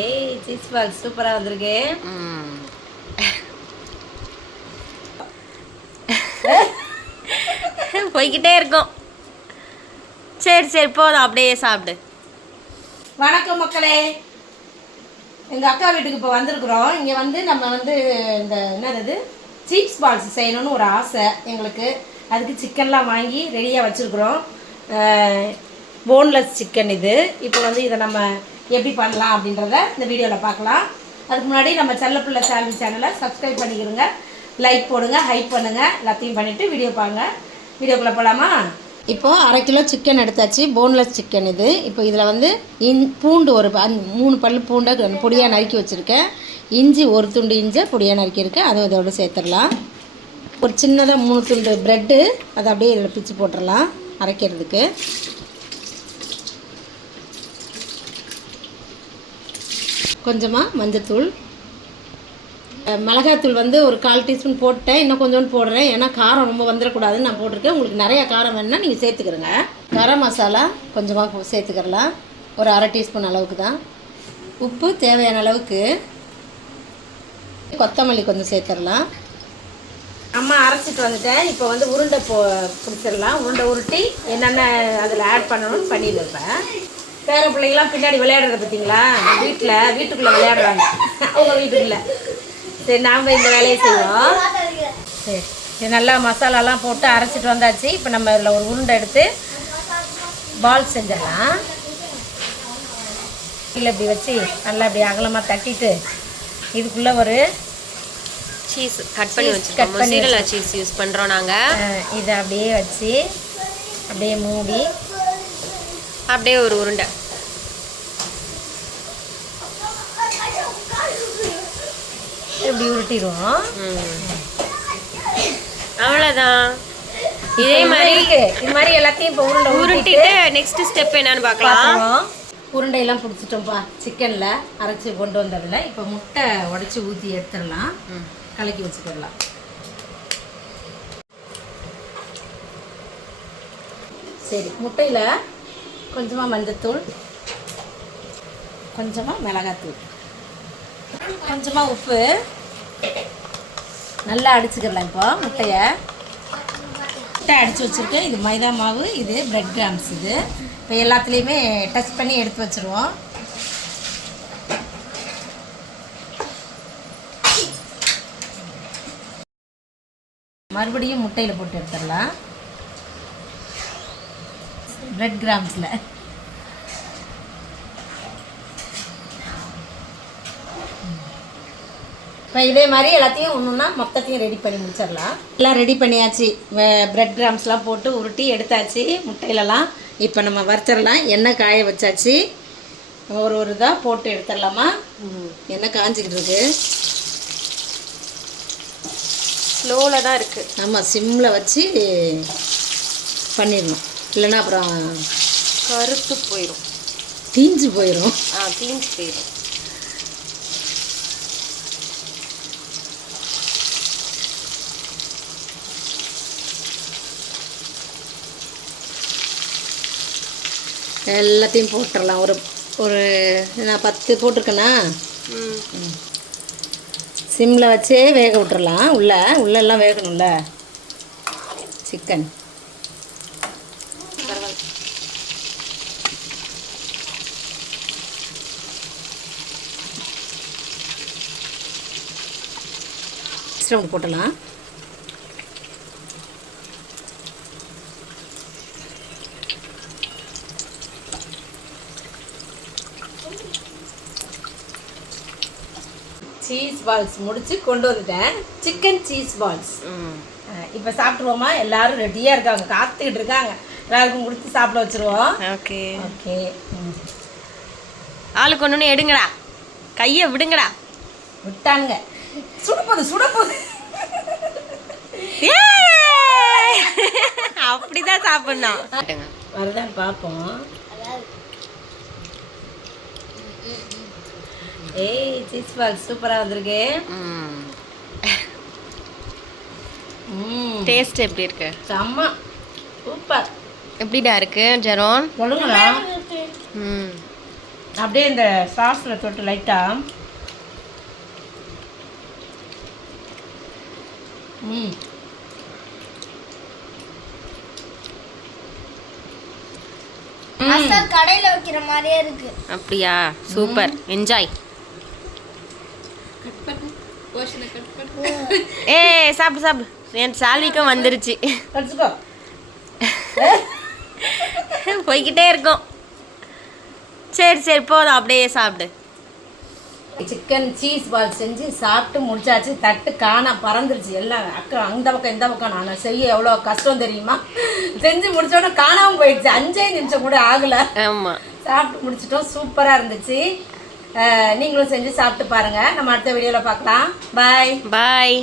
ஏய் cheese ball சூப்பராக வந்திருக்கு. போய்கிட்டே இருக்கும். சரி சரி போதும், அப்படியே சாப்பிடு. வணக்கம் மக்களே, எங்கள் அக்கா வீட்டுக்கு இப்போ வந்திருக்குறோம். இங்கே வந்து நம்ம வந்து இந்த என்னது சீஸ் பால்ஸ் செய்யணும்னு ஒரு ஆசை எங்களுக்கு. அதுக்கு சிக்கன்லாம் வாங்கி ரெடியாக வச்சுருக்குறோம். போன்லெஸ் சிக்கன் இது. இப்போ வந்து இதை நம்ம எப்படி பண்ணலாம் அப்படின்றத இந்த வீடியோவில் பார்க்கலாம். அதுக்கு முன்னாடி நம்ம செல்லப்பிள்ளை சால்வி சேனலை சப்ஸ்கிரைப் பண்ணிக்கிறோங்க, லைக் போடுங்க, ஹைப் பண்ணுங்கள், எல்லாத்தையும் பண்ணிவிட்டு வீடியோ பாருங்க. வீடியோக்குள்ளே போகலாமா? இப்போது 1/2 கிலோ சிக்கன் எடுத்தாச்சு, போன்லெஸ் சிக்கன் இது. இப்போ இதில் வந்து பூண்டு ஒரு 3 பல் பூண்டை பொடியாக நறுக்கி வச்சுருக்கேன். இஞ்சி 1 துண்டு இஞ்சி பொடியாக நறுக்கியிருக்கேன், அதை இதோடு சேர்த்துடலாம். ஒரு சின்னதாக 3 துண்டு ப்ரெட்டு, அதை அப்படியே இதில் பிச்சு போட்டுடலாம் அரைக்கிறதுக்கு. கொஞ்சமாக மஞ்சத்தூள், மிளகாத்தூள் வந்து ஒரு 1/4 டீஸ்பூன் போட்டேன், இன்னும் கொஞ்சோண்டு போடுறேன். ஏன்னா காரம் ரொம்ப வந்துடக்கூடாதுன்னு நான் போட்டிருக்கேன். உங்களுக்கு நிறையா காரம் வேணுன்னா நீங்கள் சேர்த்துக்கிறங்க. கரம் மசாலா கொஞ்சமாக சேர்த்துக்கிறலாம், ஒரு 1/2 டீஸ்பூன் அளவுக்கு தான். உப்பு தேவையான அளவுக்கு. கொத்தமல்லி கொஞ்சம் சேர்த்துடலாம். அம்மா அரைச்சிட்டு வந்துட்டேன். இப்போ வந்து உருண்டை பிடிச்சிடலாம். உருண்டை உருட்டி என்னென்ன அதில் ஆட் பண்ணணும்னு பண்ணிடுவேன். பேர பிள்ளைங்களாம் பின்னாடி விளையாடுறத பார்த்தீங்களா? வீட்டுக்குள்ளே விளையாடுறாங்க அவங்க வீட்டுக்குள்ளே. சரி, நாம் இந்த வேலையை செய்வோம். சரி, நல்லா மசாலாலாம் போட்டு அரைச்சிட்டு வந்தாச்சு. இப்போ நம்ம இதில் ஒரு உருண்டை எடுத்து பால் செஞ்சிடலாம். இல்லை இப்படி வச்சு நல்லா இப்படி அகலமாக தட்டிட்டு இதுக்குள்ளே ஒரு சீஸ் கட் பண்ணி வச்சுருக்கோம். மொசரல்லா சீஸ் யூஸ் பண்ணுறோம் நாங்கள். இதை அப்படியே வச்சு அப்படியே மூடி அப்படியே ஒரு உருண்டை இப்படி உருட்டிடுவோம். அவ்வளோதான். இதே மாதிரி இது மாதிரி எல்லாத்தையும் இப்போ உருட்டிட்டு நெக்ஸ்ட் ஸ்டெப் என்னன்னு பார்க்கலாம். உருண்டையெல்லாம் பிடிச்சிட்டோம்ப்பா. சிக்கனில் அரைச்சி கொண்டு வந்ததில்ல. இப்போ முட்டை உடச்சி ஊற்றி எடுத்துடலாம், கலக்கி வச்சுக்கிடலாம். சரி, முட்டையில் கொஞ்சமாக மஞ்சத்தூள், கொஞ்சமாக மிளகாத்தூள், கொஞ்சமாக உப்பு, நல்லா அடிச்சுக்கிடலாம். இப்போ முட்டை அடித்து வச்சுருக்கேன். இது மைதா மாவு, இது பிரெட் கிராம்ஸ். இது இப்போ எல்லாத்துலேயுமே டச் பண்ணி எடுத்து வச்சுருவோம். மறுபடியும் முட்டையில் போட்டு எடுத்துடலாம். பிரெட் கிராம்ஸில் இப்போ இதே மாதிரி எல்லாத்தையும் ஒன்றுன்னா மொத்தத்தையும் ரெடி பண்ணி முடிச்சிடலாம். எல்லாம் ரெடி பண்ணியாச்சு. பிரெட் கிராம்ஸ்லாம் போட்டு உருட்டி எடுத்தாச்சு முட்டையிலலாம். இப்போ நம்ம வறுத்துடலாம். எண்ணெய் காய வச்சாச்சு. ஒரு இதாக போட்டு எடுத்துடலாமா? எண்ணெய் காஞ்சிக்கிட்டு இருக்கு. ஸ்லோவில் தான் இருக்குது. ஆமாம், சிம்மில் வச்சு பண்ணிடணும், இல்லைன்னா அப்புறம் கருத்து போயிடும், தீஞ்சு போயிடும். தீஞ்சு போயிடும். எல்லாத்தையும் போட்டுடலாம். ஒரு நான் 10 போட்டிருக்கேன்னா சிம்மில் வச்சே வேக விட்டுறலாம். உள்ளெல்லாம் வேகணும்ல சிக்கன். போட்டலாம். சீஸ் பால்ஸ் முடிச்சு கொண்டு வந்துட்டேன். Chicken cheese balls. இப்போ சாப்பிட்ருவோமா? எல்லாரும் ரெடியாக இருக்காங்க, காத்துக்கிட்டு இருக்காங்க. எல்லாருக்கும் கொடுத்து சாப்பிட வச்சுருவோம். Okay okay. ஆளுக்கு ஒன்று எடுங்கடா, கையை விடுங்கடா. விட்டானுங்க. சுடப்போது அப்படிதான் சாப்பிடணும். வருதான் பார்ப்போம். ஏய் சீஸ் பால் சூப்பராக வந்திருக்கு. டேஸ்ட் எப்படி இருக்கு? செம்ம சூப்பர். எப்படிடா இருக்கு ஜெரோன்? சொல்லுங்களா. அப்படியே இந்த சாஸில் தொட்டு லைட்டாக கடையில வைக்கிற மாதிரியே இருக்கு. அப்படியா? Super, enjoy. சாப்பிடு சாப்பிடு. என் சால்விக்கும் வந்துருச்சு. வச்சுக்கோ. போய்கிட்டே இருக்கோம். சரி சரி போதும், அப்படியே சாப்பிடு. சிக்கன் சீஸ் பால் செஞ்சு சாப்பிட்டு முடிச்சாச்சு. தட்டு காணா பறந்துருச்சு எல்லாம். அக்கா அந்த பக்கம் இந்த பக்கம். நான் செய்ய எவ்வளோ கஷ்டம் தெரியுமா? செஞ்சு முடிச்சோடனே காணாமல் போயிடுச்சு. 5 நிமிஷம் கூட ஆகலை. ஆமாம், சாப்பிட்டு முடிச்சிட்டோம். சூப்பராக இருந்துச்சு. நீங்களும் செஞ்சு சாப்பிட்டு பாருங்கள். நம்ம அடுத்த வீடியோவில் பார்க்கலாம். பாய் பாய்.